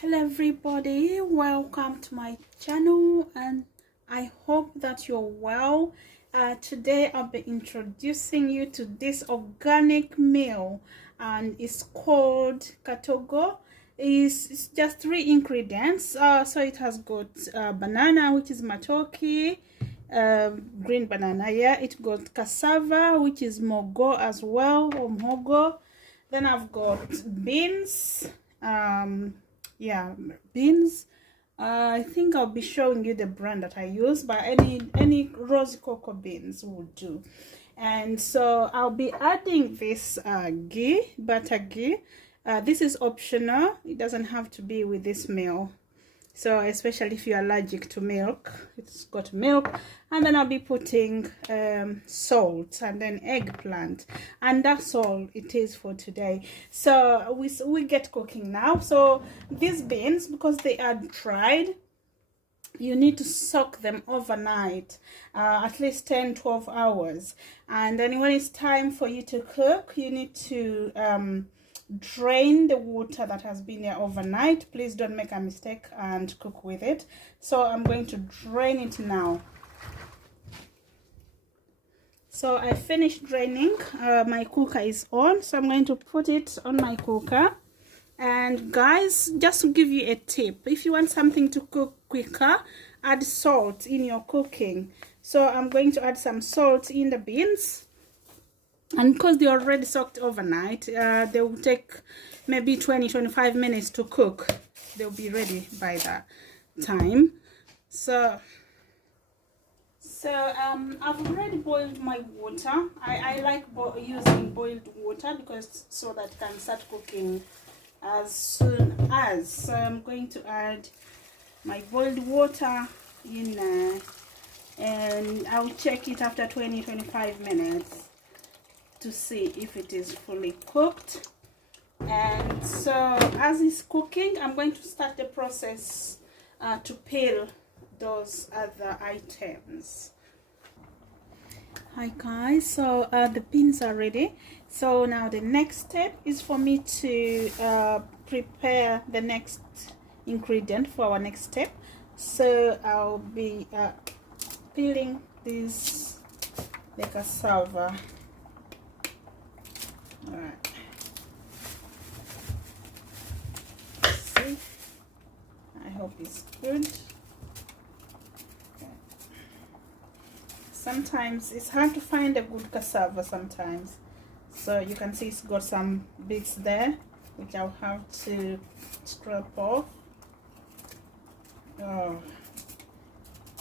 Hello everybody, welcome to my channel and I hope that you're well. Today I'll be introducing you to this organic meal and it's called Katogo. It's just 3 ingredients. So it has got banana, which is Matooke, green banana. Yeah, it got cassava, which is mogo as well, or mogo. Then I've got beans, beans. I think I'll be showing you the brand that I use, but any rose cocoa beans will do. And so I'll be adding this ghee, butter ghee. This is optional. It doesn't have to be with this meal. So especially if you're allergic to milk, it's got milk. And then I'll be putting salt and then eggplant, and that's all it is for today. So we get cooking now. So these beans, because they are dried, you need to soak them overnight, at least 10-12 hours. And then when it's time for you to cook, you need to drain the water that has been there overnight. Please don't make a mistake and cook with it. So I'm going to drain it now. So I finished draining. My cooker is on, so I'm going to put it on my cooker. And guys, just to give you a tip, if you want something to cook quicker, add salt in your cooking. So I'm going to add some salt in the beans, and because they're already soaked overnight, they will take maybe 20-25 minutes to cook. They'll be ready by that time. So I've already boiled my water. I like using boiled water because so that I can start cooking as soon as. So I'm going to add my boiled water in there, and I'll check it after 20-25 minutes to see if it is fully cooked. And so as it's cooking, I'm going to start the process to peel those other items. Hi guys, so the beans are ready. So now the next step is for me to prepare the next ingredient for our next step. So I'll be peeling the cassava. Alright, see, I hope it's good. Okay. Sometimes it's hard to find a good cassava sometimes, so you can see it's got some bits there which I'll have to scrape off. Oh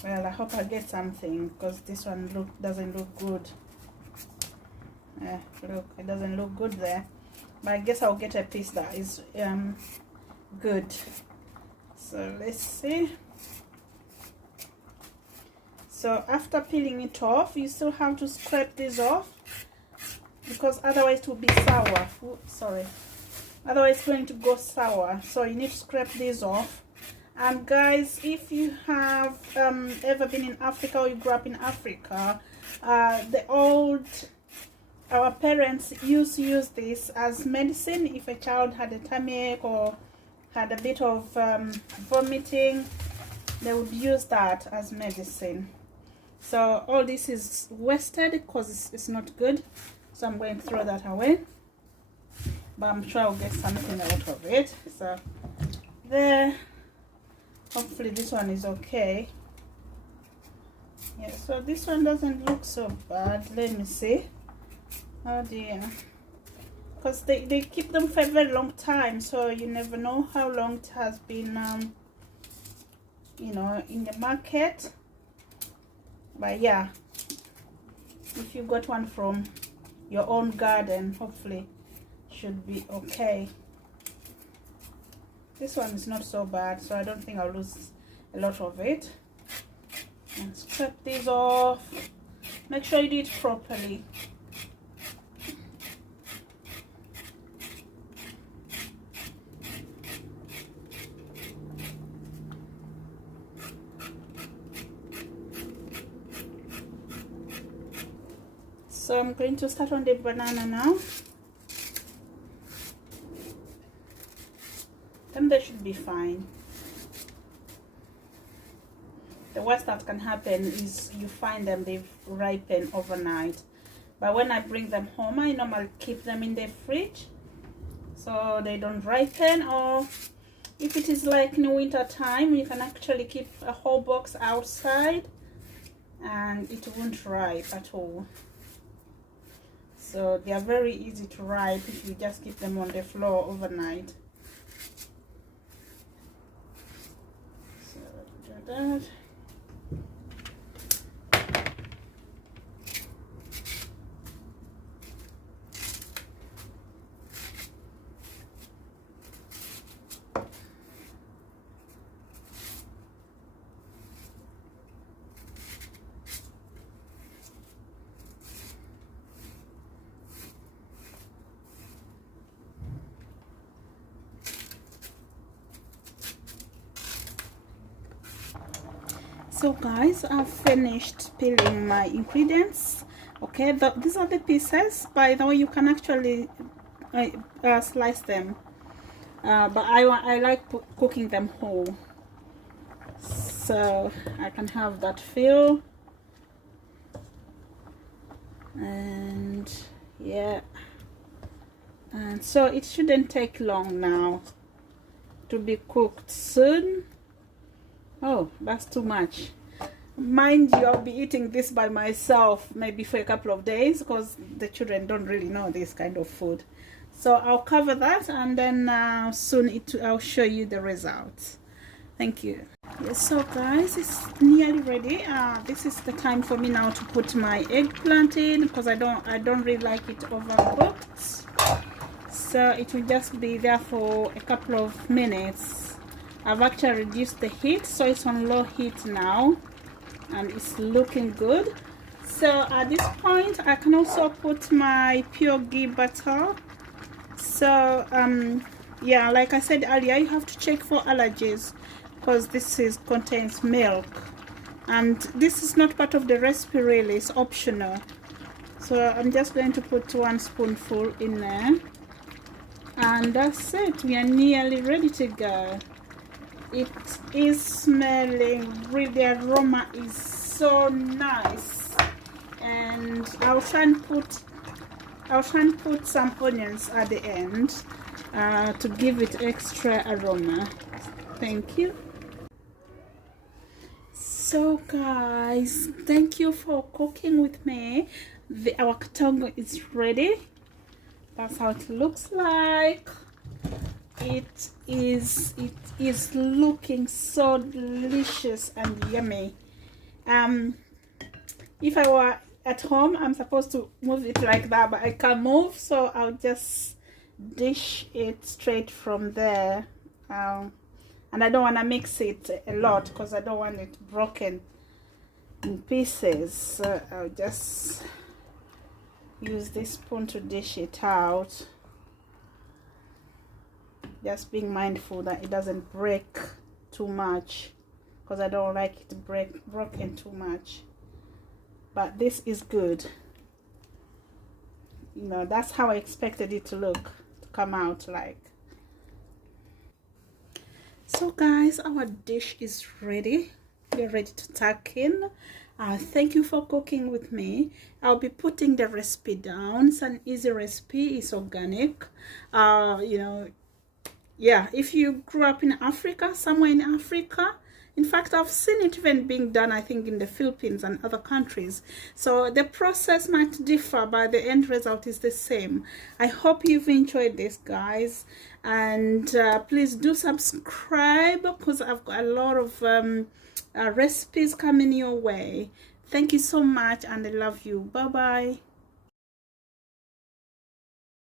well, I hope I get something, because this one doesn't look good. Look, it doesn't look good there, but I guess I'll get a piece that is good. So let's see. So after peeling it off, you still have to scrape this off, because otherwise it will be sour. Oops, sorry, otherwise it's going to go sour. So you need to scrape this off. And guys, if you have ever been in Africa or you grew up in Africa, our parents used to use this as medicine. If a child had a tummy ache or had a bit of vomiting, they would use that as medicine. So all this is wasted because it's not good, so I'm going to throw that away, but I'm sure I'll get something out of it. So there, hopefully this one is okay. Yeah, so this one doesn't look so bad. Let me see. Oh dear, because they keep them for a very long time, so you never know how long it has been you know, in the market. But yeah, if you got one from your own garden, hopefully should be okay. This one is not so bad, so I don't think I'll lose a lot of it. And scrape these off. Make sure you do it properly. So I'm going to start on the banana now. then they should be fine. The worst that can happen is you find them they've ripened overnight. But when I bring them home, I normally keep them in the fridge so they don't ripen. Or if it is like in winter time, you can actually keep a whole box outside and it won't ripe at all. So they are very easy to ripe if you just keep them on the floor overnight. So do that. So guys, I've finished peeling my ingredients. Okay, these are the pieces. By the way, you can actually slice them, but I like cooking them whole, so I can have that feel. And yeah, and so it shouldn't take long now to be cooked soon. Oh, that's too much. Mind you, I'll be eating this by myself maybe for a couple of days because the children don't really know this kind of food. So I'll cover that, and then soon I'll show you the results. Thank you. Yes, so guys, it's nearly ready. This is the time for me now to put my eggplant in because I don't really like it overcooked. So it will just be there for a couple of minutes. I've actually reduced the heat, so it's on low heat now and it's looking good. So at this point I can also put my pure ghee butter. So yeah, like I said earlier, you have to check for allergies because this contains milk, and this is not part of the recipe really, it's optional. So I'm just going to put 1 spoonful in there, and that's it. We are nearly ready to go. It is smelling really, the aroma is so nice, and I'll try and put some onions at the end to give it extra aroma. Thank you. So guys, thank you for cooking with me. Our katogo is ready. That's how it looks like. It is looking so delicious and yummy. If I were at home, I'm supposed to move it like that, but I can't move, so I'll just dish it straight from there. And I don't want to mix it a lot because I don't want it broken in pieces, so I'll just use this spoon to dish it out, just being mindful that it doesn't break too much because I don't like it broken too much. But this is good, you know, that's how I expected it to come out like. So guys, our dish is ready. We're ready to tuck in. Thank you for cooking with me. I'll be putting the recipe down. It's an easy recipe, it's organic. You know, yeah, if you grew up in Africa, somewhere in Africa, in fact I've seen it even being done, I think, in the Philippines and other countries. So the process might differ, but the end result is the same. I hope you've enjoyed this, guys, and please do subscribe because I've got a lot of recipes coming your way. Thank you so much, and I love you. Bye bye.